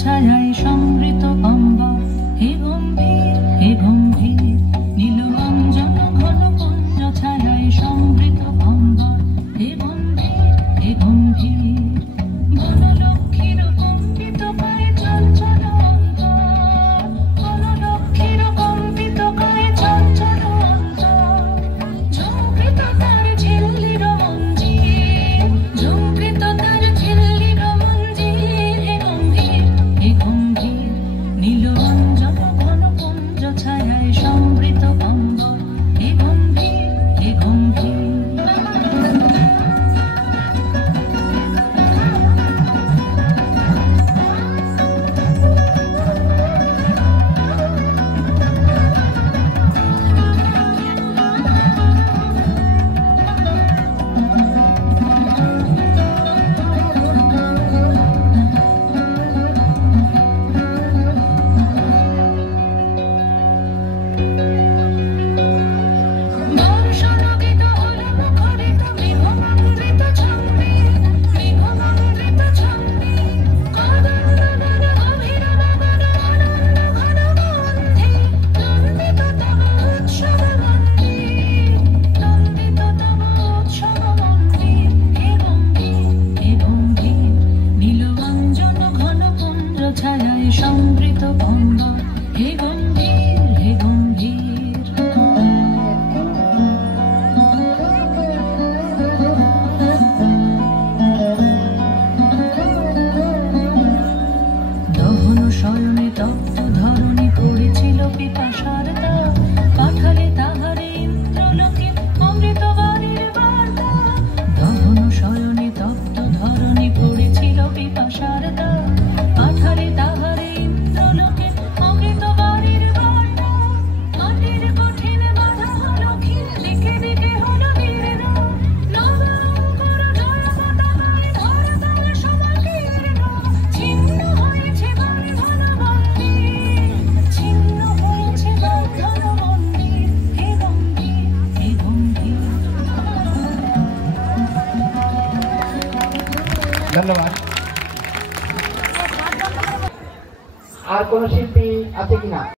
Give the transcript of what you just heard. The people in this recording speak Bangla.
ছায়ায় সমৃত অম্বর, হে গম্ভীর হে গম্ভীর নীল অঞ্জন ঘন পুঞ্জ ছায়ায় সমৃত অম্বর, হে গম্ভীর হে গম্ভীর বনলক্ষ্মীর কম্পিত পায়ে চঞ্চল অন্তর, বনলক্ষ্মীর কম্পিত পায়ে চঞ্চল অন্তর, ঝঙ্কৃত তার ঝিল্লির মঞ্জির, ঝঙ্কৃত তার ঝিল্লির মঞ্জির, হে গম্ভীর হে গম্ভীর নীল অঞ্জন ঘন পুঞ্জ ছায়ায় সমৃত অম্বর, হে গম্ভীর হে গম্ভীর। ছায়ায় সমৃত অম্বর, হে গম্ভীর হে গম্ভীর। দহন শয়নে তপ্ত ধরণী পড়েছিল পিপাসার দাগ, পাঠালে তাহারে ইন্দ্রলোকে অমৃত বাণীর বার্তা। দহন শয়নে তপ্ত ধরণী পড়েছিল পিপাসার দাগ, পাঠালে তাহারে ইন্দ্রলোকে অমৃত বাণীর বার্তা। মাটির কঠিন বাধা হলো ক্ষীণ, দিকে দিকে হলো বীর্ণ, নবাঙ্কুর জয় পতাকায় ধরাতল সমাকীর্ণ। ছিন্ন হয়েছে বন্ধন মন্দির, ছিন্ন হয়েছে বন্ধন মন্দির, হে গম্ভীর হে গম্ভীর। ধন্যবাদ। আর কোন শিল্পী আছে কিনা?